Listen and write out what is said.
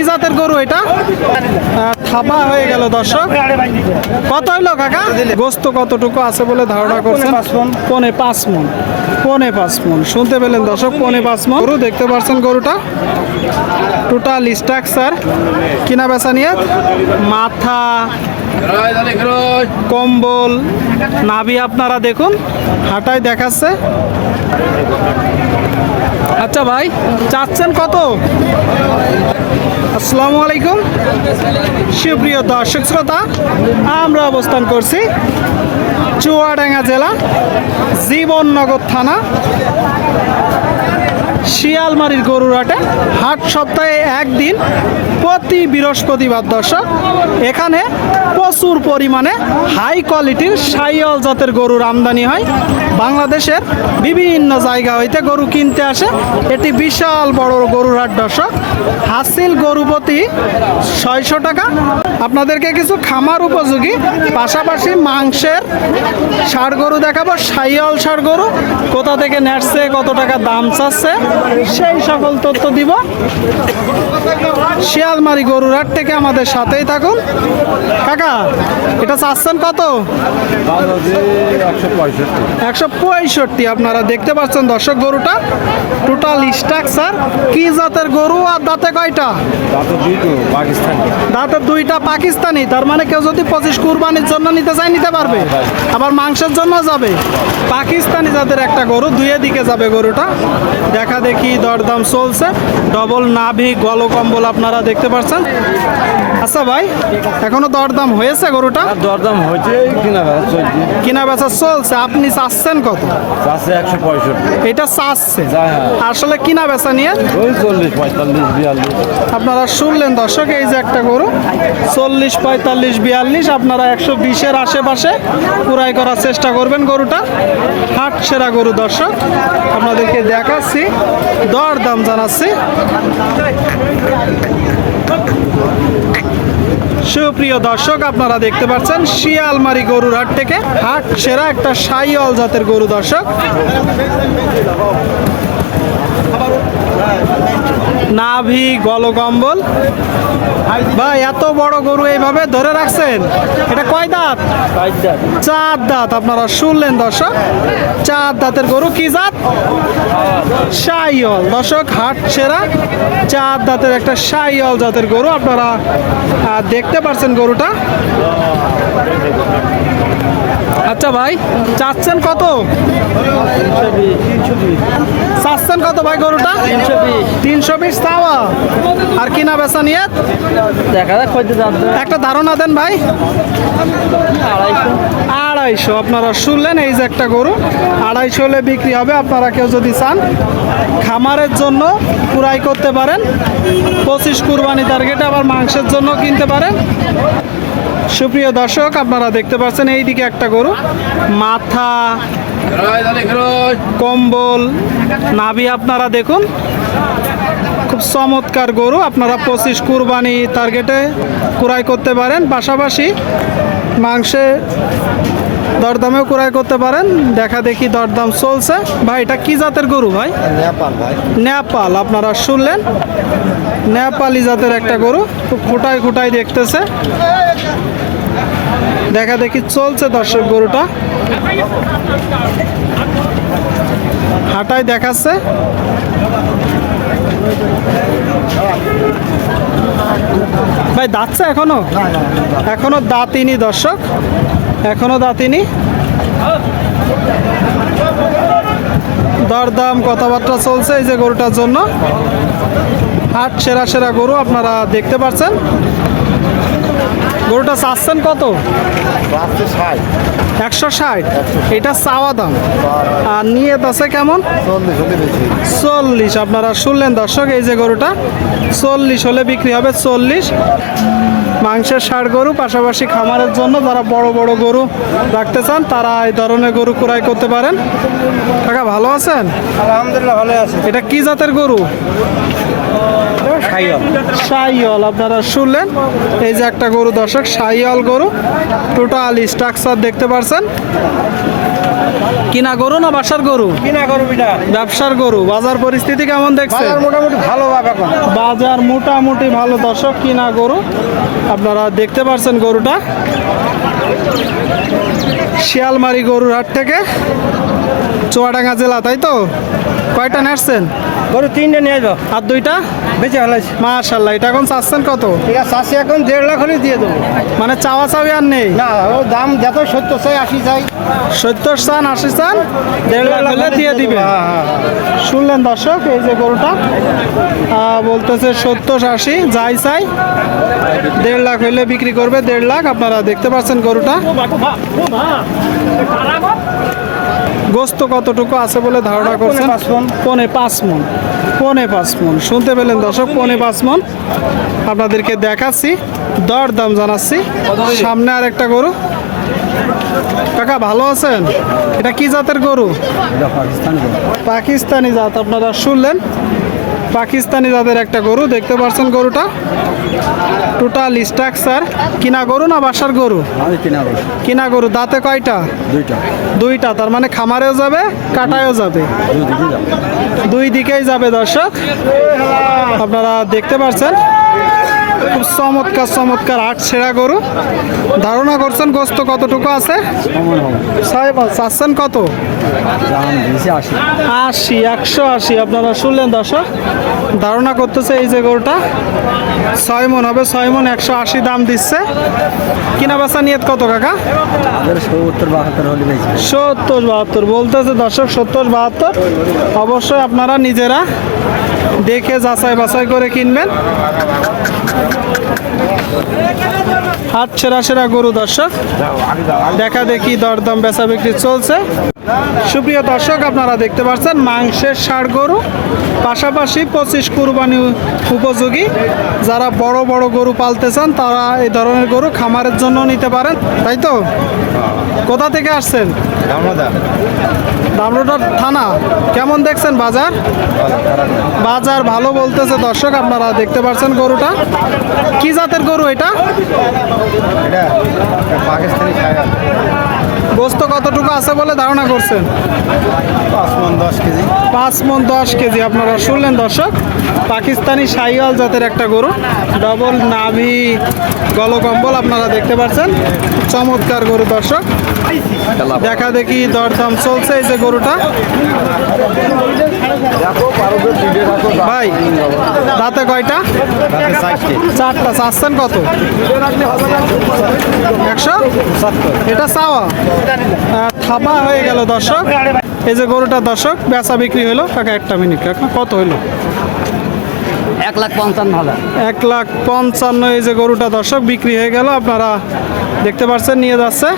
কি জাতের গরু এটা? থাবা হয়ে গেল দর্শক। কত হইল কাকা? গোস্ত কতটুকু আছে বলে ধারণা করছেন? পনে পাঁচ মন। পনে পাঁচ মন। শুনতে পেলেন দর্শক পনে পাঁচ মন। গরু দেখতে পাচ্ছেন গরুটা? টোটাল স্ট্রাকচার কিনা বেচা নিয়ে? মাথা কম্বল। নাভি আপনারা দেখুন হাঁটায় দেখাচ্ছে। আচ্ছা ভাই চাচ্ছেন কত? আসসালামু আলাইকুম। সুপ্রিয় দর্শক শ্রোতা আমরা অবস্থান করছি চুয়াডাঙ্গা জেলা জীবননগর থানা। শিয়ালমারির গরুর হাটে হাট সপ্তাহে একদিন প্রতি বৃহস্পতিবার দর্শক, এখানে প্রচুর পরিমাণে হাই কোয়ালিটির সাইয়াল জাতের গরুর আমদানি হয়। বাংলাদেশের বিভিন্ন জায়গা হইতে গরু কিনতে আসে। এটি বিশাল বড় গরুর হাট দর্শক। হাসিল গরু প্রতি ছয়শো টাকা আপনাদেরকে কিছু খামার উপযোগী পাশাপাশি মাংসের ষাড় গরু দেখাবো সাইয়াল ষাড় গরু কোথা থেকে নেটছে কত টাকা দাম চাচ্ছে সেই সকল তথ্য দিব। শিয়ালমারি গরুর হাট থেকে আমাদের সাথেই থাকুন। কাকা এটা চাচ্ছেন কত? একশো পঁয়ষট্টি। আপনারা দেখতে পাচ্ছেন দর্শক গরুটা। টোটাল স্ট্রাকচার কি জাতের গরু আর দাঁতে কয়টা? দাঁতে দুইটা পাকিস্তানি। তার মানে কেউ যদি পঁচিশ কুরবানির জন্য নিতে চায় নিতে পারবে। আবার মাংসের জন্য যাবে। পাকিস্তানি যাদের একটা গরু দুয়ে দিকে যাবে গরুটা। দেখা দেখি দরদাম চলছে। ডবল নাভি গলকম্বল আপনারা দেখতে পাচ্ছেন। আচ্ছা ভাই এখনও দরদাম হয়েছে গরুটা? দরদাম হয়েছে কিনা বেচা চলছে। কিনা বেচা চলছে আপনি চাচ্ছেন কত? আছে একশো পঁয়ষট্টি। এটা চাচ্ছে। হ্যাঁ। আসলে কিনা বেচা নিয়ে? ওই চল্লিশ পঁয়তাল্লিশ বিয়াল্লিশ। আপনারা শুনলেন দর্শক এই যে একটা গরু চল্লিশ, পঁয়তাল্লিশ, বিয়াল্লিশ, আপনারা একশো বিশের আশেপাশে পুরাই করার চেষ্টা করবেন গরুটা। হাট সেরা গরু দর্শক, আপনাদেরকে দেখাচ্ছি, দর দাম জানাচ্ছি। সুপ্রিয় দর্শক, আপনারা দেখতে পাচ্ছেন, শিয়ালমারি গরুর হাট থেকে হাট সেরা একটা সাইয়াল জাতের গরু দর্শক। নাভি গলকম্বল ভাই এত বড় গরু এইভাবে ধরে রাখছেন? এটা কয় দাঁত? চার দাঁত। আপনারা শুনলেন দর্শক? চার দাঁতের গরু কি জাত? সাইয়ল দর্শক হাট সেরা। চার দাঁতের একটা সাইয়ল জাতের গরু আপনারা দেখতে পাচ্ছেন গরুটা। আচ্ছা ভাই চাচ্ছেন কত? চাচ্ছেন কত ভাই গরুটা? তিনশো বিশ তাওয়া আর কিনা বেচা নিয়ে দেখা যাক একটা ধারণা দেন ভাই। আড়াইশো। আপনারা শুনলেন, এই যে একটা গরু, আড়াইশো হলে বিক্রি হবে। আপনারা কেউ যদি চান, খামারের জন্য পুরাই করতে পারেন। পঁচিশ কুরবানি টার্গেটে আবার মাংসের জন্য কিনতে পারেন। সুপ্রিয় দর্শক, আপনারা দেখতে পাচ্ছেন, এইদিকে একটা গরু। মাথা, কম্বল, নাভি আপনারা দেখুন। খুব চমৎকার গরু। আপনারা পঁচিশ কুরবানি টার্গেটে কুড়াই করতে পারেন। পাশাপাশি মাংসে দরদামেও ক্রয় করতে পারেন। দেখা দেখি দরদাম চলছে। ভাই এটা কি জাতের গরু ভাই? নেপাল ভাই। নেপাল আপনারা শুনলেন? নেপালি জাতের একটা গরু খুব খুঁটায় খুঁটায় দেখতেছে। দেখা দেখি চলছে দর্শক গরুটা। হাঁটায় দেখাচ্ছে। ভাই দাঁতছে এখনও? এখনও দাঁতিনি দর্শক। এখনও দাঁতিনি। দরদাম কথাবার্তা চলছে এই যে গরুটার জন্য। হাট সেরা সেরা গরু আপনারা দেখতে পাচ্ছেন। গরুটা চাচ্ছেন কত? একশো ষাট। এটা চাওয়া দাম। আর নিয়ে আছে কেমন? চল্লিশ। আপনারা শুনলেন দর্শক এই যে গরুটা চল্লিশ হলে বিক্রি হবে চল্লিশ। মাংসের ষাট গরু পাশাপাশি খামারের জন্য যারা বড় বড় গরু রাখতে চান তারা এই ধরনের গরু ক্রয় করতে পারেন। কাকা ভালো আছেন? আলহামদুলিল্লাহ ভালো আছে। এটা কি জাতের গরু? সাইয়ল আপনারা শুনলেন? এই যে একটা গরু দর্শক সাইয়ল গরু টোটাল স্ট্রাকচার দেখতে পারছেন। কিনা গরু না বাসার গরু? কিনা গরু বিটা ব্যবসার গরু। বাজার পরিস্থিতি কেমন দেখছেন? বাজার মোটামুটি ভালো এখন। বাজার মোটামুটি ভালো দর্শক কিনা গরু? আপনারা দেখতে পাচ্ছেন গরুটা। শিয়ালমারি গরুর হাট থেকে। চুয়াডাঙ্গা জেলা তাই তো? কয়টা নাচছেন গরু তিনটে নিয়ে যাও আর দুইটা? বেঁচে ফেলাইছি। মাশাল্লাহ এটা এখন চাচ্ছেন কত? ঠিক আছে চাষি এখন দেড় লাখ হলে দিয়ে দেবো। মানে চাওয়া চাওয়ি আর নেই? না ও দাম যত সত্তর চাই আশি চাই। সত্তর চান আশি চান দেড় লাখ হলে দিয়ে দিবে হ্যাঁ হ্যাঁ হ্যাঁ। শুনলেন দর্শক এই যে গরুটা? বলতেছে সত্তর আশি যাই চাই। দেড় লাখ হইলে বিক্রি করবে দেড় লাখ আপনারা দেখতে পাচ্ছেন গরুটা। গোস্ত কতটুকু আছে বলে ধারণা করছেন। পনে পাঁচ মন। পনে পাঁচ মন। শুনতে পেলেন দর্শক পনে পাঁচ মন। আপনাদেরকে দেখাচ্ছি দর দাম জানাচ্ছি সামনে আর একটা গরু। কাকা ভালো আছেন? এটা কি জাতের গরু। পাকিস্তানি জাত আপনারা শুনলেন। পাকিস্তানি জাতের একটা গরু দেখতে পাচ্ছেন গরুটা? টোটাল স্ট্রাকচার কিনা গরু না বাসার গরু? কিনা গরু। দাঁতে কয়টা? দুইটা। দুইটা তার মানে খামারেও যাবে কাটায়ও যাবে। দুই দুই দিকেই যাবে দর্শক। আপনারা দেখতে পাচ্ছেন খুব চমৎকার চমৎকার আট ছেঁড়া গরু। ধারণা করছেন গোস্ত কতটুকু আছে? চাচ্ছেন কত? আশি, একশো আশি, আপনারা শুনলেন দর্শক? ধারণা করতেছে এই যে গরুটা। ছয় মন হবে, ছয় মন একশো আশি দাম দিচ্ছে। কিনা বেচা নিয়ত কত কাকা? সত্তর, বাহাত্তর। বলতেছে দর্শক, সত্তর, বাহাত্তর। অবশ্যই আপনারা নিজেরা দেখে যাচাই বাছাই করে কিনবেন। হাত সেরা সেরা গরু দর্শক। দেখা দেখি দরদম বেচা বিক্রি চলছে। সুপ্রিয় দর্শক, আপনারা দেখতে পাচ্ছেন মাংসের ষাড় গরু। পাশাপাশি পঁচিশ কুরবানি উপযোগী। যারা বড় বড় গরু পালতে চান, তারা এই ধরনের গরু খামারের জন্য নিতে পারেন। তাই তো? কোথা থেকে আসছেন? দামরোটার থানা। কেমন দেখছেন বাজার? বাজার ভালো বলতেছে দর্শক আপনারা দেখতে পাচ্ছেন গরুটা। কি জাতের গরু এটা? পাকিস্তানি গোস্ত কতটুকু আছে বলে ধারণা করছেন? পাঁচ মন দশ কেজি। পাঁচ মন দশ কেজি। আপনারা শুনলেন দর্শক পাকিস্তানি সাইওয়াল জাতের একটা গরু। ডবল নাভি গলকম্বল আপনারা দেখতে পাচ্ছেন চমৎকার গরু দর্শক। দেখা দেখি দরদাম চলছে এই যে গরুটা। ভাই দাঁতে কয়টা? চারটে। চারটা চাচ্ছেন কত? একশো? এটা চাওয়া? থাবা হয়ে গেল দর্শক। এই যে গরুটা দর্শক বেচা বিক্রি হলো। কাকা একটা মিনিট কাকা কত হলো? এক লাখ পঞ্চান্ন হাজার। এক লাখ পঞ্চান্ন এই যে গরুটা দর্শক বিক্রি হয়ে গেল। আপনারা দেখতে পাচ্ছেন নিয়ে যাচ্ছে।